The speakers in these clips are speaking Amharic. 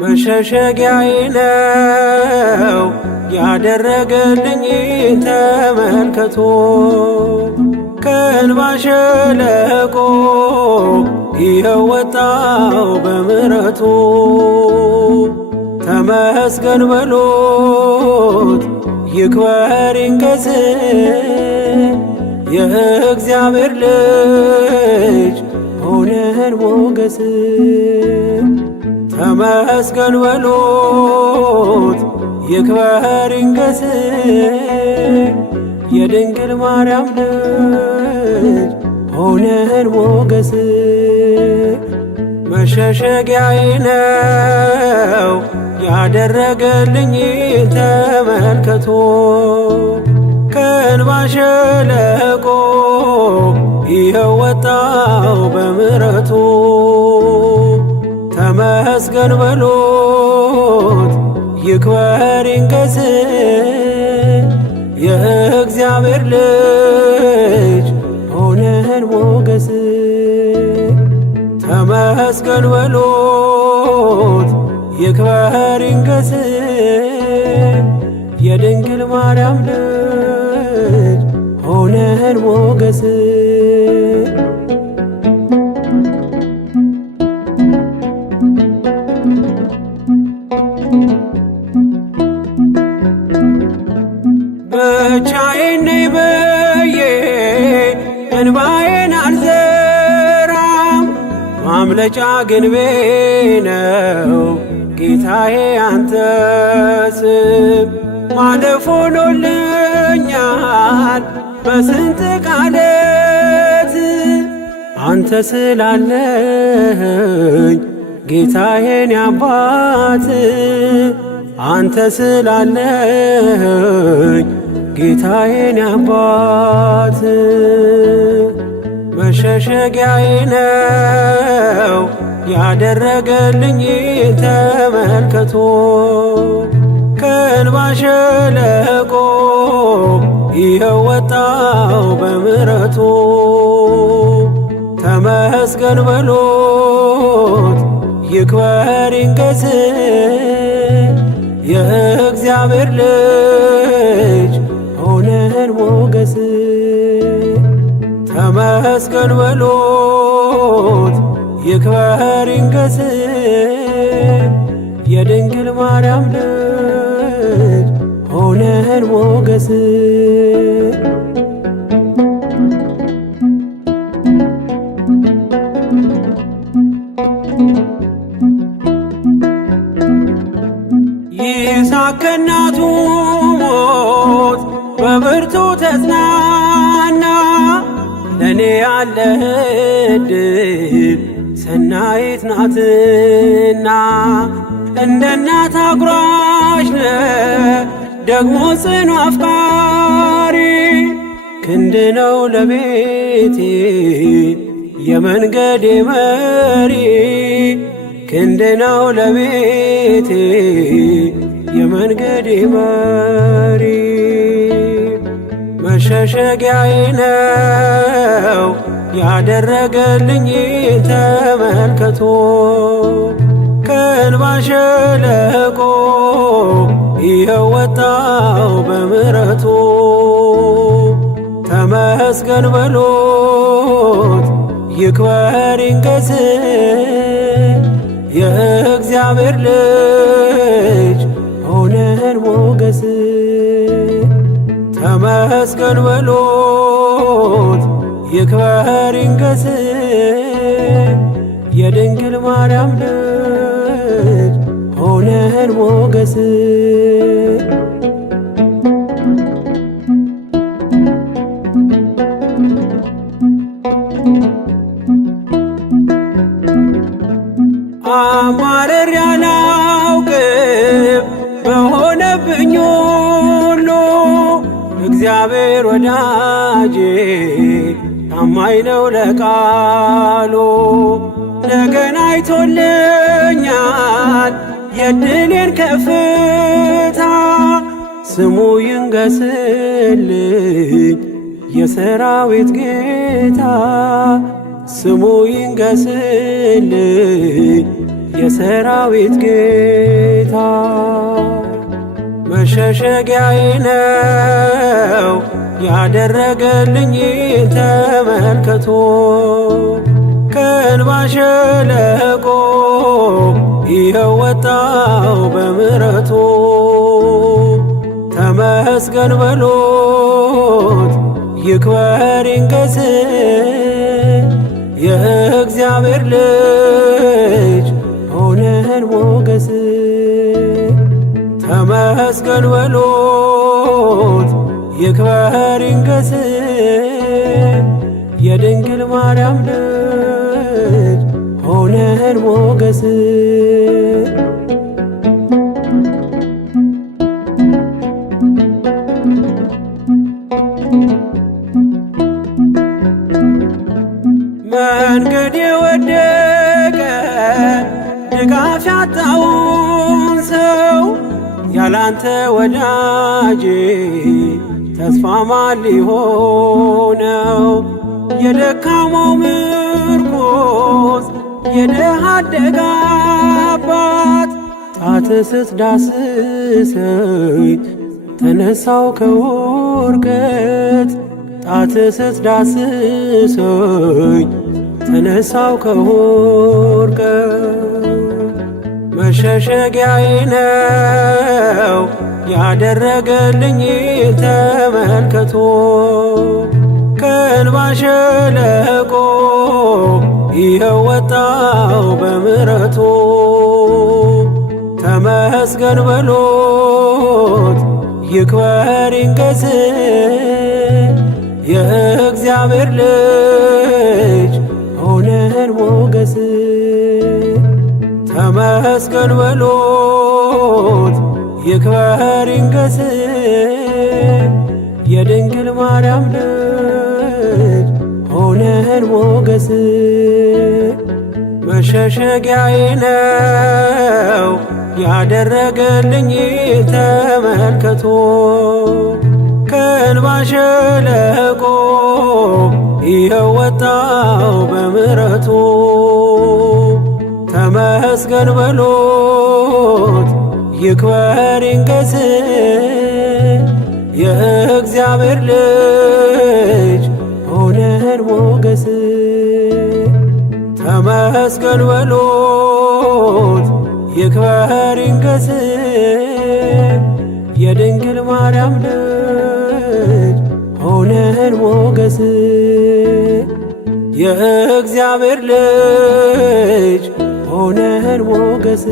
መሸሸጊያዬ ነው ያደረገልኝ ተመልከቶ ከእንባ ሸለቆ ይኸው ወጣው በምሕረቱ ተመስገን በሉት ይክበር ይንገስ የእግዚአብሔር ልጅ ሆነን ሞገስ ተመስገን በሉት ይክበር ይንገስ የድንግል ማርያም ልጅ ሆነን ሞገስ መሸሸጊያዬ ነው ያደረገልኝ ተመልከቶ ከእንባ ሸለቆ ይኸው ወጣው በምሕረቱ ተመስገን በሉት ይክበር ይንገስ የእግዚአብሔር ልጅ ሆነን ሞገስ ተመስገን በሉት ይክበር ይንገስ የድንግል ማርያም ልጅ ሆነን ሞገስ ብቻዬን ነኝ ብዬ እንባዬን አልዘራም ማምለጫ ግንቤ ነው ጌታዬ አንተ ስም ማለፍ ሆኖልኛል በስንት ቃለት አንተ ስላለኝ ጌታዬን አባት አንተ ስላለኝ ጌታዬን አባት መሸሸጊያዬ ነው ያደረገልኝ ተመልከቶ ከእንባ ሸለቆ ይኸው ወጣው በምሕረቱ ተመስገን በሉት ይክበር ይንገስ የእግዚአብሔር ልጅ ሆነን ሞገስ ተመስገን በሉት ይክበር ይንገስ የድንግል ማርያም ልጅ ሆነን ሞገስ ይስሐቅ ከእናቱ ሞት በብርቱ ተጽናና ለእኔ ያለህ ዕድል ሰናይት ናትና እንደ እናት አጉራሽ ነህ ደግሞ ጽኑ አፍቃሪ ክንድ ነው ለቤቴ የመንገዴ መሪ ክንድ ነው ለቤቴ የመንገዴ መሪ መሸሸጊያዬ ነው ያደረገልኝ ተመልከቶ ከእንባ ሸለቆ ይኸው ወጣው በምሕረቱ ተመስገን በሉት ይክበር ይንገስ የእግዚአብሔር ልጅ ሆነን ሞገስ ተመስገን በሉት ይክበር ይንገስ የድንግል ማርያም ልጅ ሆነን ሞገስ አማረር ያላውቅም በሆነብኝ ሁሉ እግዚአብሔር ወዳጄ ታማኝ ነው ለቃሉ እንደገና አይቶልኛል የድሌን ከፍታ። ስሙ ይንገስልኝ የሰራዊት ጌታ፣ ስሙ ይንገስልኝ የሰራዊት ጌታ። መሸሸጊያዬ ነው ያደረገልኝ ተመልከቶ፣ ከእንባ ሸለቆ ይኸው ወጣው በምሕረቱ። ተመስገን በሎት ይክበር ይንገስ የእግዚአብሔር ልጅ ሆነን ሞገስ። ተመስገን በሎት ይክበር ይንገስ የድንግል ማርያም ልጅ ሆነን ሞገስ። መንገድ የወደቀ ድጋፍ ያጣውን ሰው ያላንተ ወዳጄ ተስፋ ማን ሊሆነው? የደካማው ምርኮስ የድሃ አደግ አባት ጣትህ ስትዳስሰኝ ተነሳው ከውድቀት። ጣትህ ስትዳስሰኝ ተነሳው ከውድቀት። መሸሸጊያዬ ነው ያደረገልኝ ተመልከቶ፣ ከእንባ ሸለቆ ይኸው ወጣው በምሕረቱ። ተመስገን በሎት ይክበር ይንገስ የእግዚአብሔር ልጅ ሆነን ሞገስ። ተመስገን በሎት ይክበር ይንገስ የድንግል ማርያም ልጅ ሆነን ሞገስ። መሸሸጊያዬ ነው ያደረገልኝ ተመልከቶ፣ ከእንባ ሸለቆ ይኸው ወጣው በምሕረቱ። ተመስገን በሎት ይክበር ይንገስ የእግዚአብሔር ልጅ ሆነን ሞገስ። ተመስገን በሎት ይክበር ይንገስ የድንግል ማርያም ልጅ ሆነን ሞገስ። የእግዚአብሔር ልጅ ሆነን ሞገስ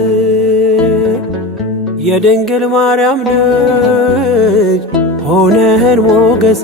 የድንግል ማርያም ልጅ ሆነን ሞገስ።